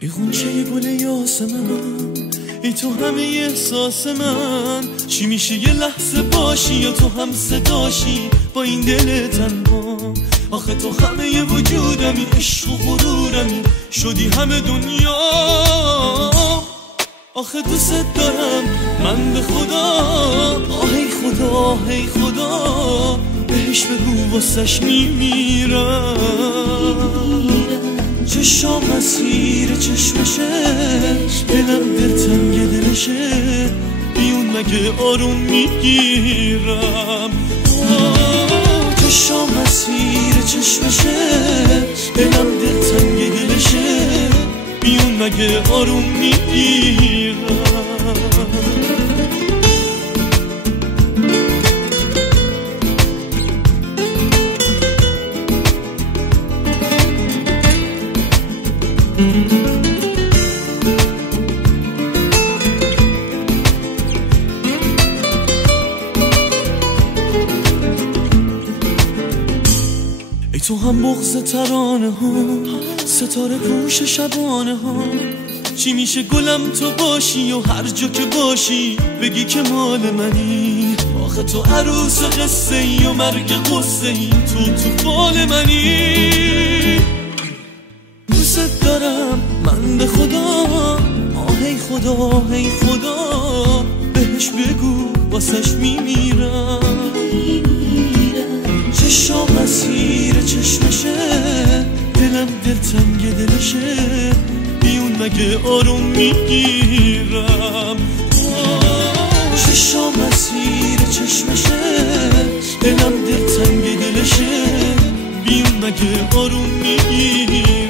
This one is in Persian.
ای غنچه گل یاسمن، ای تو همه احساس من. چی میشه یه لحظه باشی یا تو هم صداشی با این دل تنها؟ آخه تو همه وجودمی، عشق و غرورمی، شدی همه دنیا. آخه دوست دارم من به خدا، آه ای خدا ای خدا، بهش بگو واسش میمیرم. چشام اسیر چشمشه، دلم دلتنگ دلشه، بیون مگه آروم میگیرم. چشام اسیر چشمشه، دلم دلتنگ دلشه، بیون مگه آروم میگیرم. ای تو هم بغض ترانه ها، ستاره پوش شبانه ها. چی میشه گلم تو باشی و هر جا که باشی بگی که مال منی؟ آخه تو عروس قصه ای و مرگ قصه ای، تو فال منی. دوست دارم من به خدا، آه ای خدا ای خدا، بهش بگو واسش میمیرم. چشام اسیر چشمشه، دلم دلتنگ دلشه، بیون مگه آروم میگیرم. چشام اسیر چشمشه، دلم دلتنگ دلشه، بیون مگه آروم میگیرم.